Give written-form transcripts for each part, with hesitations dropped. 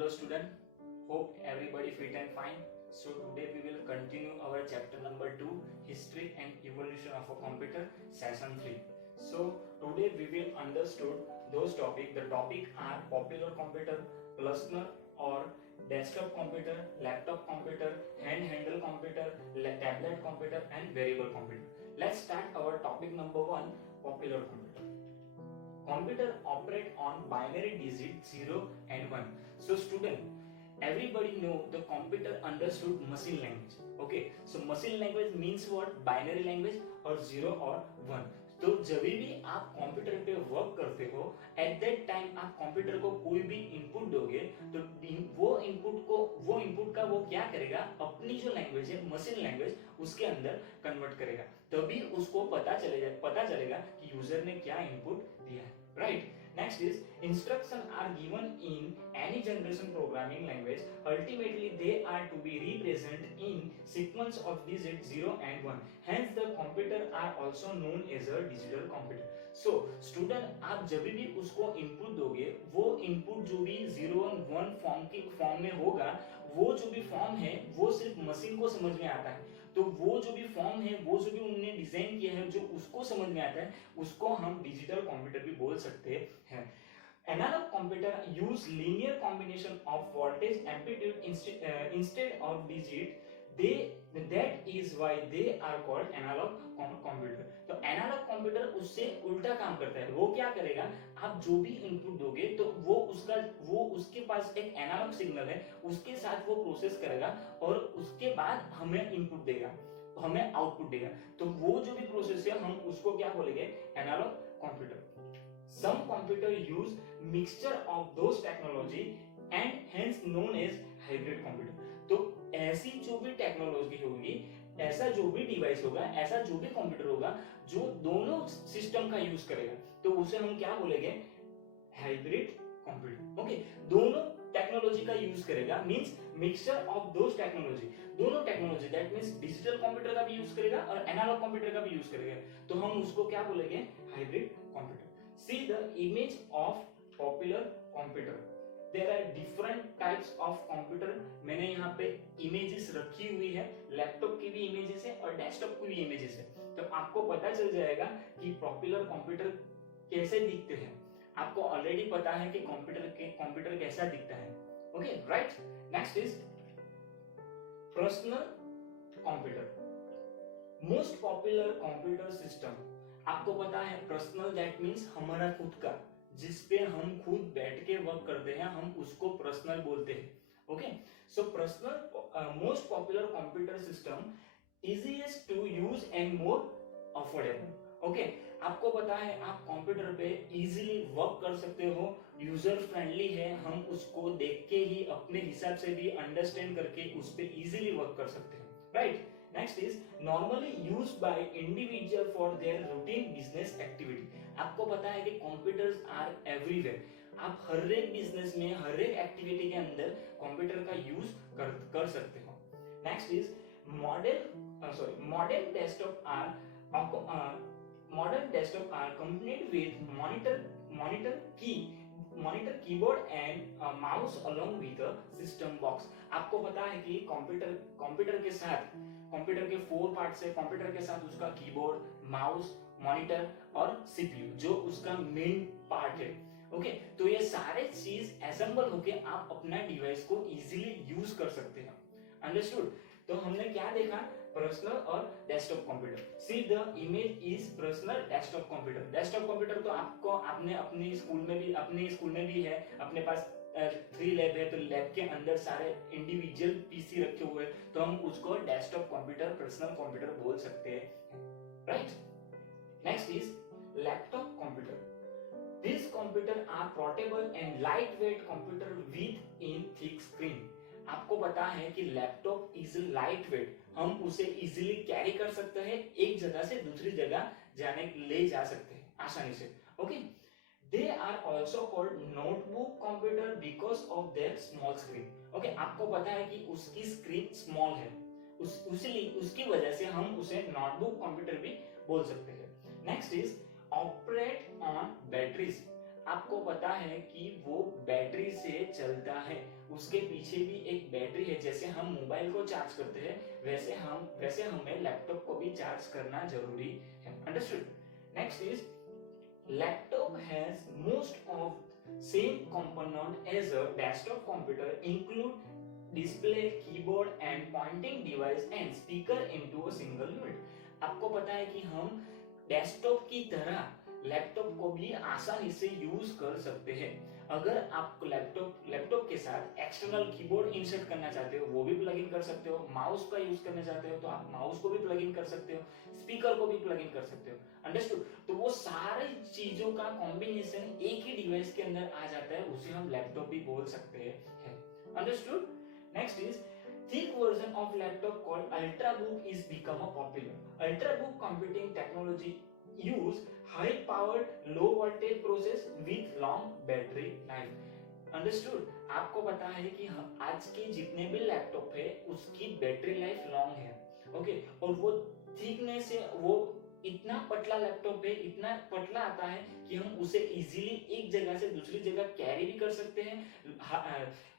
Hello student, hope everybody fit and fine. So today we will continue our chapter number 2, History and Evolution of a Computer, session 3. So today we will understood those topic. The topic are popular computer, personal or desktop computer, laptop computer, handheld computer, tablet computer and variable computer. Let's start our topic number 1, popular computer. Computer operate on binary digit 0 and 1. So student, everybody know the computer understood machine language. Okay, so machine language means what? Binary language और 0 और 1. तो जब भी आप computer पे work करते हो at that time आप कंप्यूटर को कोई भी इनपुट दोगे तो वो इनपुट का वो क्या करेगा, अपनी जो लैंग्वेज है मशीन लैंग्वेज उसके अंदर कन्वर्ट करेगा. तभी उसको पता चलेगा कि यूजर ने क्या इनपुट दिया है. Right. Next is instruction are given in any generation programming language. Ultimately, they are to be represented in sequence of digits 0 and 1. Hence, the computer are also known as a digital computer. So, student आप जब भी उसको input दोगे, वो input जो भी 0 और 1 form में होगा, वो जो भी फॉर्म है, वो सिर्फ मशीन को समझ में आता है. तो वो जो भी फॉर्म है, वो जो भी उन्होंने डिजाइन किया है, जो उसको समझ में आता है, उसको हम डिजिटल कंप्यूटर भी बोल सकते हैं. Analog computer use linear combination of voltage amplitude instead of digit. That is why they are called analog computer. तो एनालॉग कंप्यूटर उससे उल्टा काम करता है. वो क्या करेगा, आप जो भी इनपुट दोगे तो वो उसके पास एक एनालॉग सिग्नल है, उसके साथ वो प्रोसेस करेगा और उसके बाद हमें इनपुट देगा, हमें आउटपुट देगा. तो वो जो भी प्रोसेस है हम उसको क्या बोलेंगे, analog computer. Some computer use mixture of those technology and hence known as hybrid computer. तो ऐसी जो भी टेक्नोलॉजी होगी, ऐसा जो भी डिवाइस होगा, ऐसा जो भी कंप्यूटर होगा जो दोनों सिस्टम का यूज करेगा, तो उसे हम क्या बोलेंगे, हाइब्रिड कंप्यूटर. ओके, दोनों टेक्नोलॉजी का यूज करेगा means mixture of those technology. दोनों technology that means digital computer का भी यूज करेगा और एनालॉग कंप्यूटर का भी यूज करेगा, तो हम उसको क्या बोलेंगे, hybrid computer. See the image of popular computer. There are different types of computer. मैंने यहाँ पे images रखी हुई है, लैपटॉप की भी images है और डेस्कटॉप की भी images है. तो आपको पता चल जाएगा कि पॉपुलर कंप्यूटर कैसे दिखते हैं. आपको ऑलरेडी पता है कि कंप्यूटर कैसा दिखता है. Okay, right. Next is personal computer. Most popular computer system. आपको पता है पर्सनल दैट मींस हमारा खुद का, जिस पे हम खुद बैठ के वर्क करते हैं, हम उसको पर्सनल बोलते हैं. Okay, so personal most popular computer system, easiest to use and more affordable. Okay, आपको पता है आप कंप्यूटर पे इजीली वर्क कर सकते हो, यूजर फ्रेंडली है, हम उसको देख के ही अपने हिसाब से भी अंडरस्टैंड करके उस पे इजीली वर्क कर सकते हैं. Right. Next is normally used by individual for their routine business activity. आपको पता है कि computers are everywhere. आप हर एक बिजनेस में, हर एक एक्टिविटी के अंदर कंप्यूटर का यूज कर सकते हो. Next is modern desktop are accompanied with monitor keyboard and mouse along with a system box. आपको पता है कि कंप्यूटर के साथ, कंप्यूटर के 4 पार्ट्स है, कंप्यूटर के साथ उसका कीबोर्ड, माउस, मॉनिटर और सीपीयू जो उसका मेन पार्ट है. ओके, तो ये सारे चीज असेंबल होके आप अपना डिवाइस को इजीली यूज कर सकते हैं. अंडरस्टूड. तो हमने क्या देखा, पर्सनल और desktop computer. See the image is personal desktop computer. Desktop computer तो आपने अपने स्कूल में भी है, अपने पास 3 लैब है, तो लैब के अंदर सारे इंडिविजुअल पीसी रखे हुए हैं, तो हम उसको डेस्कटॉप कंप्यूटर, पर्सनल कंप्यूटर बोल सकते हैं. Right. Next is laptop computer. These computers are portable and lightweight computer with in thick screen. आपको पता है कि लैपटॉप इज लाइट वेट, हम उसे इजीली कैरी कर सकते हैं, एक जगह से दूसरी जगह ले जा सकते हैं आसानी से. Okay, they are also called notebook computer because of their small screen. Okay, आपको पता है कि उसकी स्क्रीन स्मॉल है, उसकी वजह से हम उसे नोटबुक कंप्यूटर भी बोल सकते हैं. Next is operate on batteries. आपको पता है कि वो बैटरी से चलता है, उसके पीछे भी एक बैटरी है। जैसे हम मोबाइल को चार्ज करते हैं वैसे हमें लैपटॉप को भी चार्ज करना जरूरी है। Understood? Next is laptop has most of same component as a desktop computer include display, keyboard and pointing device and speaker into a single unit. आपको पता है कि हम डेस्कटॉप की तरह लैपटॉप को भी आसानी से यूज कर सकते हैं। अगर आप लैपटॉप के साथ एक्सटर्नल कीबोर्ड इंसर्ट करना चाहते हो वो भी प्लग इन कर सकते हो, माउस का यूज करना चाहते हो तो आप माउस को भी प्लग इन कर सकते हो, स्पीकर को भी प्लग इन कर सकते हो। अंडरस्टूड? तो वो सारी चीजों का कॉम्बिनेशन एक ही डिवाइस के अंदर आ जाता है, उसे हम लैपटॉप भी बोल सकते हैं। Understood? Next is thick version of laptop called Ultrabook is become a popular. Ultrabook computing technology use high powered low voltage process with long battery life. Understood? आपको पता है कि हम आज के जितने भी लैपटॉप है उसकी बैटरी लाइफ लॉन्ग है, ओके? और वो थिकनेस है, वो इतना पतला लैपटॉप है, इतना पतला आता है कि हम उसे इजीली एक जगह से दूसरी जगह कैरी भी कर सकते हैं।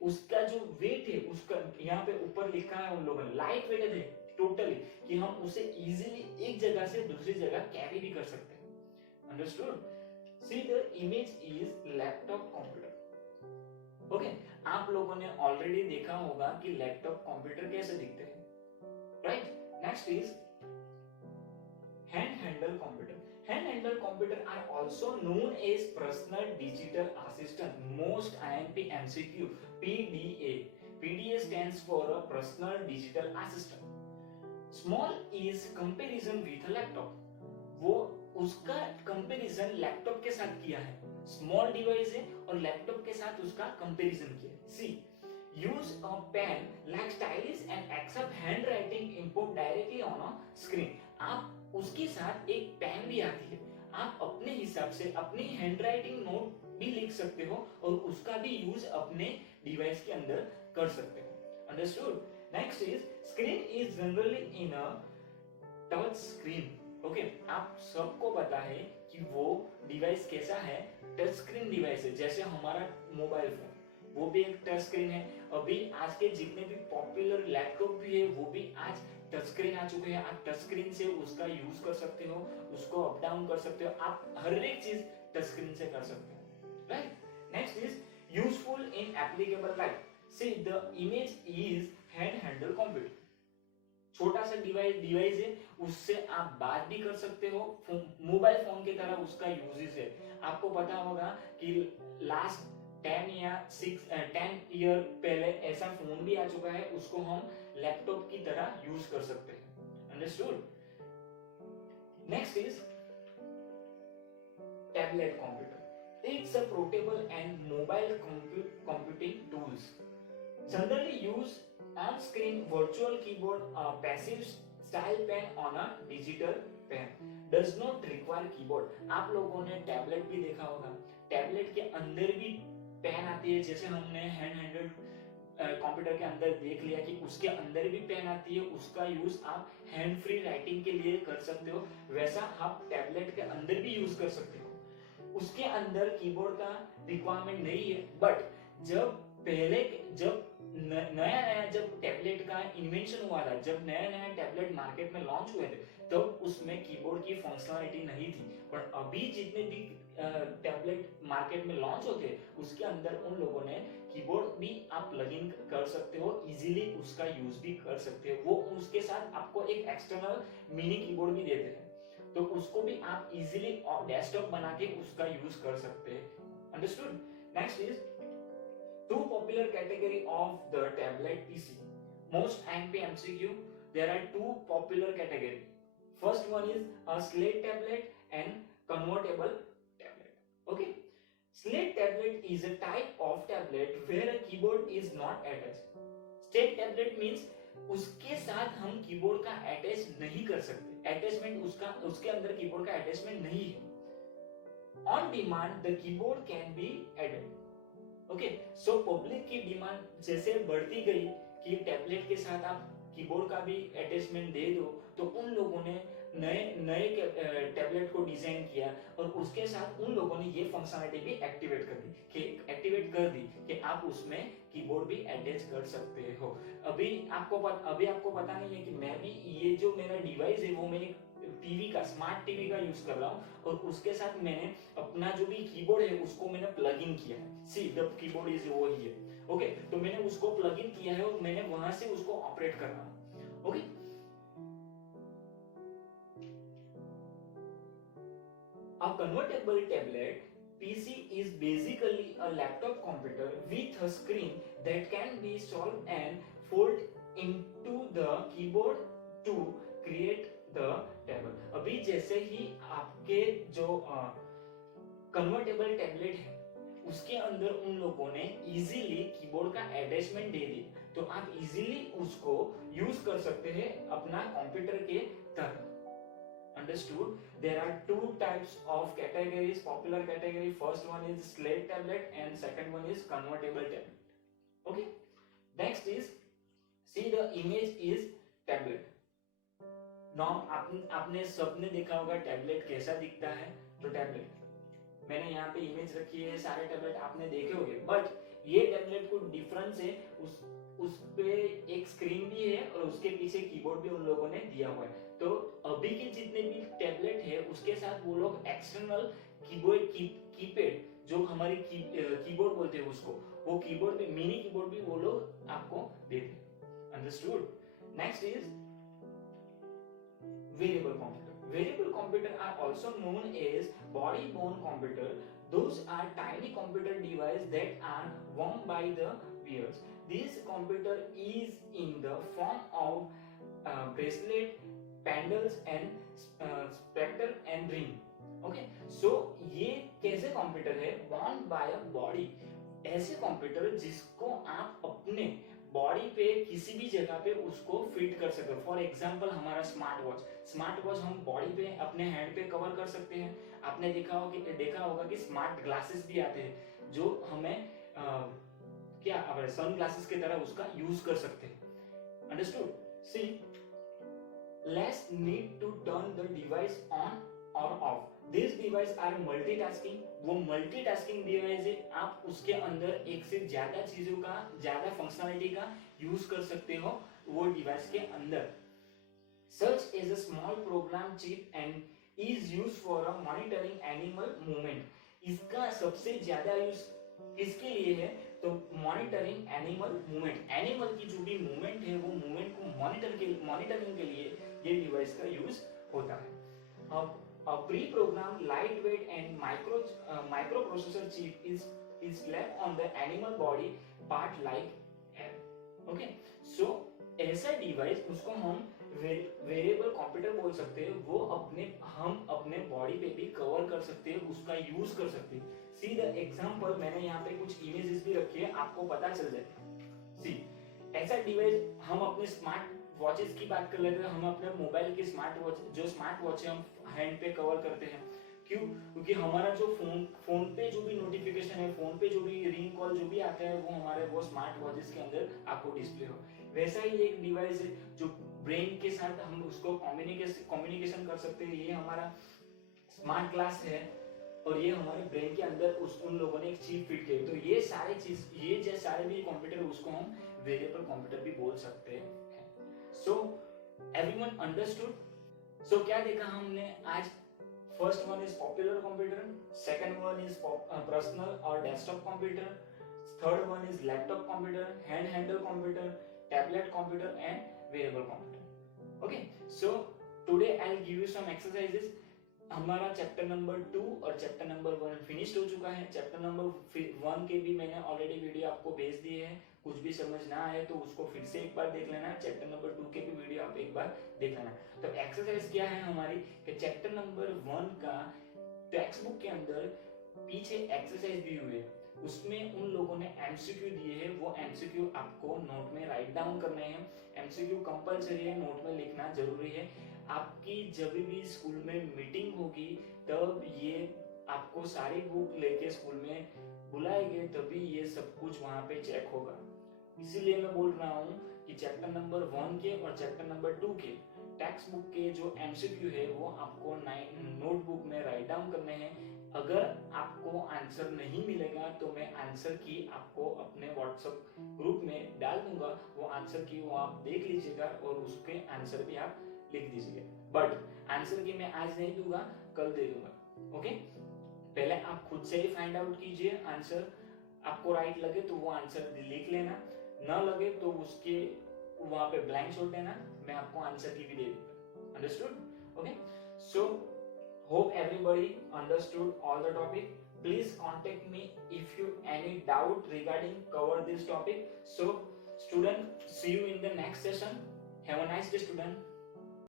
उसका जो वेट है, उसका यहाँ पे ऊपर लिखा है उन लोगों ने लाइट वेटेड है टोटली, कि हम उसे इजीली एक जगह से दूसरी जगह कैरी भी कर सकते हैं। Understood? See the image is laptop computer. Okay, आप लोगों ने ऑलरेडी देखा होगा कि लैपटॉप कंप्यूटर कैसे दिखते हैं, right? Next is hand-handled computer. Hand-handled computer are also known as personal digital assistant. Most IMP MCQ PDA. PDA stands for a personal digital assistant. Small is comparison with a laptop. वो उसका comparison laptop के साथ किया है, small device है और laptop के साथ उसका कंपैरिजन किया है। सी use a pen like stylus and accept handwriting input directly on a screen. आप उसके साथ एक पेन भी आती है, आप अपने हिसाब से अपनी हैंडराइटिंग नोट भी लिख सकते हो और उसका भी यूज अपने डिवाइस के अंदर कर सकते हो। Understood? Next is screen is generally in a touch screen. Okay, आप सबको पता है कि वो डिवाइस कैसा है, टच स्क्रीन डिवाइस है। जैसे हमारा मोबाइल फोन वो भी एक टच स्क्रीन है। अभी आज के जितने भी पॉपुलर लैपटॉप भी है वो भी आज टच स्क्रीन आ चुके हैं। आप टच स्क्रीन से उसका यूज कर सकते हो, उसको अप डाउन कर सकते हो, आप हर एक चीज टच स्क्रीन से कर सकते हो, right? Next is useful in applicable life. See the image is hand handle computer. छोटा सा डिवाइस है, उससे आप बात भी कर सकते हो, मोबाइल फोन की तरह उसका यूजेस है। आपको पता होगा कि लास्ट 10 ईयर पहले ऐसा फोन भी आ चुका है, उसको हम लैपटॉप की तरह यूज कर सकते हैं। Understood? Next is tablet computer. It's a portable and mobile computing tools generally use on screen virtual keyboard, a passive style pen on a digital pen, does not require keyboard। आप लोगों ने tablet भी देखा होगा, tablet के अंदर भी pen आती है। जैसे हमने हैंड हैंडल्ड कंप्यूटर के अंदर देख लिया कि उसके अंदर भी पेन आती है, उसका यूज आप हैंड फ्री राइटिंग के लिए कर सकते हो, वैसा आप टैबलेट के अंदर भी यूज कर सकते हो। उसके अंदर कीबोर्ड का रिक्वायरमेंट नहीं है, बट जब नया जब टैबलेट का इन्वेंशन हुआ था, जब नया टैबलेट मार्केट में लॉन्च हुए थे, तब उसमें कीबोर्ड की फंक्शनलिटी नहीं थी। पर अभी जितने भी टैबलेट मार्केट में लॉन्च होते हैं उसके अंदर उन लोगों ने कीबोर्ड भी आप प्लग इन कर सकते हो, इजीली उसका यूज भी कर सकते हो। वो उसके साथ आपको एक एक्सटर्नल मिनी कीबोर्ड भी देते हैं, तो उसको भी आप इजीली डेस्कटॉप बना के उसका यूज कर सकते हैं। Understood? Next is two popular category of the tablet PC. Most IMP MCQ, there are two popular category. First one is a slate tablet and convertible tablet. Okay, slate tablet is a type of tablet where a keyboard is not attached. Slate tablet means उसके साथ हम keyboard का attach नहीं कर सकते, attachment उसके अंदर keyboard का अटैचमेंट नहीं है। On demand the keyboard can be added. Okay, so public की डिमांड जैसे बढ़ती गई कि टैबलेट के साथ आप कीबोर्ड का भी अटैचमेंट दे दो, तो उन लोगों ने नए नए टैबलेट को डिजाइन किया और उसके साथ उन लोगों ने ये फंक्शनलिटी भी एक्टिवेट कर दी कि आप उसमें कीबोर्ड भी अटैच कर सकते हो। अभी आपको पता नहीं है कि मैं भी ये जो मेरा डिवाइस है वो मैं टीवी का स्मार्ट टीवी का यूज कर रहा हूँ और उसके साथ मैंने अपना जो भी कीबोर्ड है उसको मैंने प्लग इन किया है। सी द कीबोर्ड इज वो ही है। ओके, तो मैंने उसको प्लग इन किया है और मैंने वहां से उसको ऑपरेट कर रहा हूँ। Okay, a convertible tablet PC is basically a laptop computer with a screen that can be solved and fold into the keyboard to create the table। अभी जैसे ही आपके जो कन्वर्टेबल टैबलेट है उसके अंदर उन लोगों ने इजीली कीबोर्ड का अटैचमेंट दे दी, तो आप इजीली उसको यूज कर सकते हैं अपना कंप्यूटर के तरह। Understood? There are two types of categories, popular category. First one is slate tablet and second one is convertible tablet. Okay. Next is, see the image is tablet. Now आपने सबने देखा होगा टैबलेट कैसा दिखता है। तो टैबलेट मैंने यहाँ पे इमेज रखी है, सारे टैबलेट आपने देखे होंगे, बट ये टैबलेट को डिफरेंस है उस पे एक स्क्रीन भी है और उसके पीछे कीबोर्ड भी उन लोगों ने दिया हुआ है। तो अभी के जितने भी टैबलेट है उसके साथ वो लोग एक्सटर्नल कीबोर्ड कीपैड जो हमारी कीबोर्ड बोलते हैं उसको, वो कीबोर्ड भी मिनी कीबोर्ड भी वो लोग आपको देते हैं। Understood? Next is variable computer. Variable computer are also known as body worn computer. Those are tiny computer devices that are worn by the wearers. This computer is in the form of bracelet, pendles and spectre and ring. Okay, so ये कैसे computer है? Worn by a body. ऐसे computer जिसको आप अपने body पे किसी भी जगह पे उसको फिट कर सकते हो। फॉर एग्जांपल हमारा स्मार्ट वॉच हम बॉडी पे अपने हैंड पे कवर कर सकते हैं। आपने देखा होगा कि स्मार्ट ग्लासेस भी आते हैं जो हमें क्या सन ग्लासेस की तरह उसका यूज कर सकते हैं। Understood? See, let's need to turn the device on और off. This device are multitasking. वो मल्टीटास्किंग डिवाइस है, आप उसके अंदर एक से ज्यादा चीजों का, ज्यादा फंक्शनलिटी का यूज कर सकते हो वो डिवाइस के अंदर। Such is a small program chip and is use for a monitoring animal movement. इसका सबसे ज्यादा यूज किसके लिए है? तो मॉनिटरिंग एनिमल मूवमेंट। एनिमल की जो भी मूवमेंट है वो मूवमेंट को मॉनिटरिंग के लिए ये डिवाइस का यूज होता है। अब a pre-programmed lightweight and microprocessor chip is left on the animal body part like head. Okay, so ऐसा डिवाइस उसको हम वेरिएबल कंप्यूटर बोल सकते हैं। वो हम अपने बॉडी पे भी कवर कर सकते हैं, उसका यूज कर सकते हैं। सी द एग्जांपल, मैंने यहाँ पे कुछ इमेजेस भी रखी है, आपको पता चल जाए। सी, ऐसा डिवाइस हम अपने स्मार्ट वॉचेस की बात कर लेते हैं। हम अपने मोबाइल की स्मार्ट वॉच है हम हैंड पे कवर करते हैं। क्यों? क्योंकि हमारा जो फोन पे जो भी नोटिफिकेशन है, फोन पे जो भी रिंग कॉल जो भी आता है वो हमारे वो स्मार्ट वॉचेस के अंदर आपको डिस्प्ले हो। वैसा ही एक डिवाइस है जो ब्रेन के साथ हम उसको कम्युनिकेशन कर सकते हैं। ये हमारा स्मार्ट ग्लास है और ये हमारे ब्रेन के अंदर उन लोगों ने एक चिप फिट की। तो ये सारे भी कंप्यूटर उसको हम वेरिएबल कंप्यूटर भी बोल सकते हैं। So everyone understood? So क्या देखा हमने आज? First one is popular computer, second one is personal और desktop computer, third one is laptop computer, handle computer, tablet computer and variable computer. Okay, so today I will give you some exercises. हमारा chapter number 2 और chapter number 1 finished हो चुका है। Chapter number 1 के भी मैंने already video आपको भेज दिए हैं। कुछ भी समझ ना आए तो उसको फिर से एक बार देख लेना। चैप्टर नंबर 2 के भी वीडियो आप एक बार देख लेना। तो एक्सरसाइज क्या है हमारी कि चैप्टर नंबर 1 का टेक्स्ट बुक के अंदर पीछे एक्सरसाइज दी हुई है, उसमें उन लोगों ने एमसीक्यू दिए हैं। वो एमसीक्यू आपको नोट में राइट डाउन करने हैं। एमसीक्यू कंपलसरी है, नोट में लिखना जरूरी है। आपकी जब भी स्कूल में मीटिंग होगी तब ये आपको सारी बुक लेके स्कूल में बुलाएंगे, तभी ये सब कुछ वहां पे चेक होगा। इसीलिए मैं बोल रहा हूँ कि चैप्टर नंबर 1 के और चैप्टर नंबर 2 के टेक्स्ट बुक के जो एमसीक्यू है वो आपको नोटबुक में राइट डाउन करने हैं। अगर आपको आंसर नहीं मिलेगा तो मैं आंसर की आपको अपने व्हाट्सएप ग्रुप में डाल दूंगा, वो आंसर की वो आप देख लीजिएगा और उसके आंसर भी आप लिख दीजिएगा। बट आंसर की मैं आज नहीं दूंगा, कल दे दूंगा। ओके, पहले आप खुद से ही फाइंड आउट कीजिए आंसर, आपको राइट लगे तो वो आंसर लिख लेना, ना लगे तो उसके वहां पे ब्लैंक छोड़ देना, मैं आपको आंसर की भी दे दूंगा। Understood? Okay, so hope everybody understood all the topic. Please contact me if you any doubt regarding cover this topic. So student, see you in the next session. Have a nice day, student.